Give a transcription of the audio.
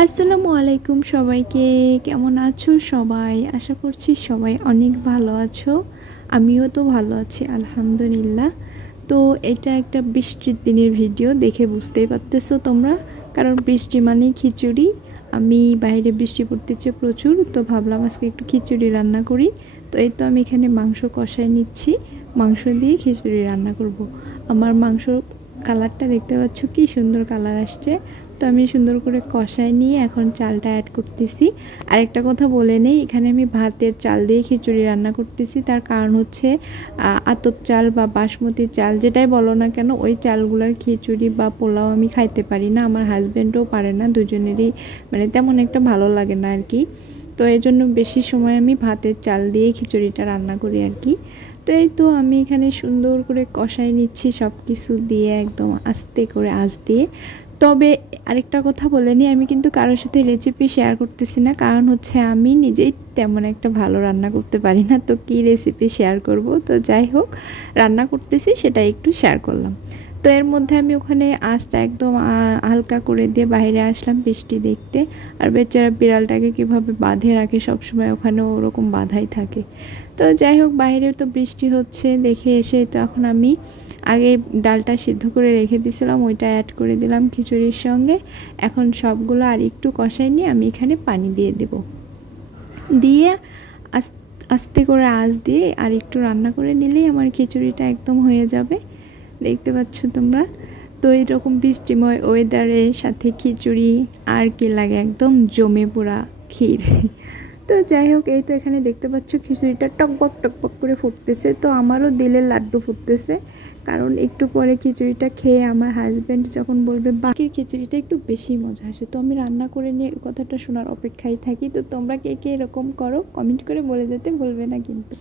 আসসালামু আলাইকুম সবাইকে। কেমন আছো সবাই? আশা করছি সবাই অনেক ভালো আছো। আমিও তো ভালো আছি আলহামদুলিল্লাহ। তো এটা একটা বৃষ্টির দিনের ভিডিও, দেখে বুঝতেই পারতেছো তোমরা, কারণ বৃষ্টি মানেই খিচুড়ি। আমি বাইরে বৃষ্টি পড়তেছে প্রচুর, তো ভাবলাম আজকে একটু খিচুড়ি রান্না করি। তো এই তো আমি এখানে মাংস কষায় নিচ্ছি, মাংস দিয়ে খিচুড়ি রান্না করব। আমার মাংস কালারটা দেখতে পাচ্ছ কি সুন্দর কালার আসছে। তো আমি সুন্দর করে কষায় নিয়ে এখন চালটা অ্যাড করতেছি। আরেকটা কথা বলে নেই, এখানে আমি ভাতের চাল দিয়ে খিচুড়ি রান্না করতেছি। তার কারণ হচ্ছে আতপ চাল বা বাসমতি চাল যেটাই বলো না কেন, ওই চালগুলোর খিচুড়ি বা পোলাও আমি খাইতে পারি না, আমার হাজব্যান্ডও পারে না, দুজনেরই মানে তেমন একটা ভালো লাগে না আর কি। তো এই জন্য বেশি সময় আমি ভাতের চাল দিয়ে খিচুড়িটা রান্না করি আর কি। তো এই তো আমি এখানে সুন্দর করে কষাই নিচ্ছি সব কিছু দিয়ে, একদম আস্তে করে আঁচ দিয়ে। তবে আরেকটা কথা বলে নিই, আমি কিন্তু কারোর সাথে রেসিপি শেয়ার করতেছি না, কারণ হচ্ছে আমি নিজেই তেমন একটা ভালো রান্না করতে পারি না, তো কী রেসিপি শেয়ার করব। তো যাই হোক, রান্না করতেছি সেটা একটু শেয়ার করলাম। তো এর মধ্যে আমি ওখানে আঁচটা একদম হালকা করে দিয়ে বাইরে আসলাম বৃষ্টি দেখতে। আর বেচারা বিড়ালটাকে কীভাবে বাঁধে রাখে, সবসময় ওখানে ওরকম বাঁধাই থাকে। তো যাই হোক, বাইরে তো বৃষ্টি হচ্ছে দেখে এসে তো এখন আমি আগে ডালটা সিদ্ধ করে রেখে দিয়েছিলাম, ওইটা অ্যাড করে দিলাম খিচুড়ির সঙ্গে। এখন সবগুলো আর একটু কষাই নিয়ে আমি এখানে পানি দিয়ে দেব, দিয়ে আস্তে করে আঁচ দিয়ে আর একটু রান্না করে নিলেই আমার খিচুড়িটা একদম হয়ে যাবে। দেখতে পাচ্ছ তোমরা। তো এইরকম বৃষ্টিময় ওয়েদারের সাথে খিচুড়ি আর কি লাগে, একদম জমে পোড়া ক্ষীর। তো যাই হোক, এই তো এখানে দেখতে পাচ্ছ খিচুড়িটা টকবক টকবক করে ফুটতেছে, তো আমারও দিলের লাড্ডু ফুটতেছে। কারণ একটু পরে খিচুড়িটা খেয়ে আমার হাজব্যান্ড যখন বলবে বাকির খিচুড়িটা একটু বেশি মজা আসে, তো আমি রান্না করে নিয়ে কথাটা শোনার অপেক্ষায় থাকি। তো তোমরা কে কে এরকম করো কমেন্ট করে বলে যেতে ভুলবে না কিন্তু।